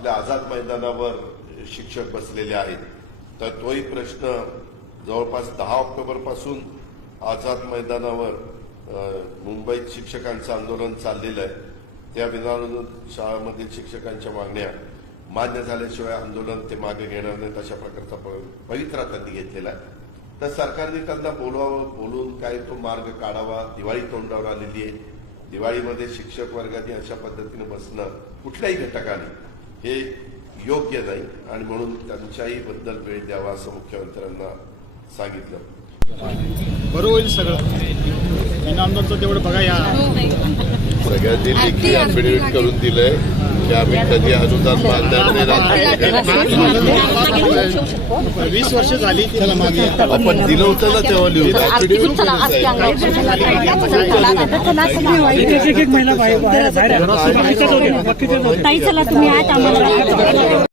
आपल्या आझाद मैदानावर शिक्षक बसलेले आहेत. तर तोही प्रश्न जवळपास दहा ऑक्टोबरपासून आझाद मैदानावर मुंबईत शिक्षकांचं आंदोलन चाललेलं आहे. त्या विधान शाळांमधील शिक्षकांच्या मागण्या मान्य झाल्याशिवाय आंदोलन ते मागे घेणार नाहीत अशा प्रकारचा पवित्रा त्यांनी घेतलेला आहे. तर सरकारने त्यांना बोलवावं बोलून काय तो मार्ग काढावा दिवाळी तोंडावर आलेली आहे. दिवाळीमध्ये शिक्षक वर्गाने अशा पद्धतीने बसणं कुठल्याही घटकाने हे योग्य नाही आणि म्हणून त्यांच्याही बद्दल वेळ द्यावा असं मुख्यमंत्र्यांना सांगितलं. बरं होईल सगळं. इनामदारचं तेवढं बघा या. सगळ्यांनी लेखी अफिडेव्हिट करून दिलंय. की आम्ही कधी अनुदान नाही वीस वर्ष झाली त्याला मागे आपण दिलं होतं ना तेव्हा लिहून. ताई चला तुम्ही आहात आम्हाला